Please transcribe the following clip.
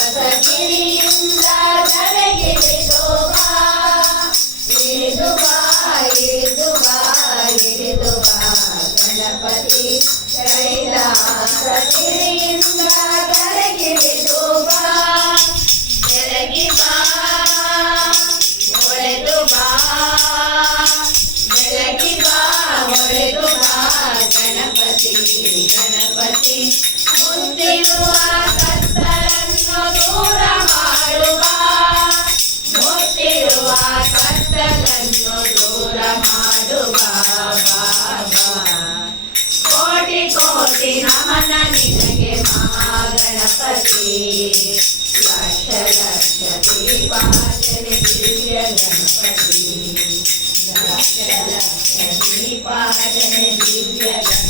ಕೈಲಾಸಗಿರಿಯಿಂದ ಧರೆಗಿಳಿದು ಬಾ, ಇಳಿದು ಬಾ, ಇಳಿದು ಬಾ, ಇಳಿದು ಬಾ ಗಣಪತಿ. ಕೈಲಾಸಗಿರಿಯಿಂದ ಧರೆಗಿಳಿದು ಬಾ, ಬೆಳಗಿ ಬಾ, ಒಳೆದು ಬಾ, ಬೆಳಗಿ ಬಾ, ಒಳೆದು ಬಾ ಗಣಪತಿ. ಗಣಪತಿ ಮುತ್ತಿರುವ ಕತ್ತಲನ್ನು ದೂರ ಮಾಡುವ, ಮುತ್ತಿರುವ ಕತ್ತಲನ್ನು ದೂರ ಮಾಡುವ. ಕೋಟಿ ಕೋಟಿ ನಮನ ನಿನಗೆ ಮಹಾಗಣಪತಿ. ಲಕ್ಷ ಲಕ್ಷ ದೀಪಾರ್ಚನೆ ದಿವ್ಯ ಗಣಪತಿ. ಲಕ್ಷ ಲಕ್ಷ ದೀಪಾರ್ಚನೆ ದಿವ್ಯ ಗಣಪತಿ.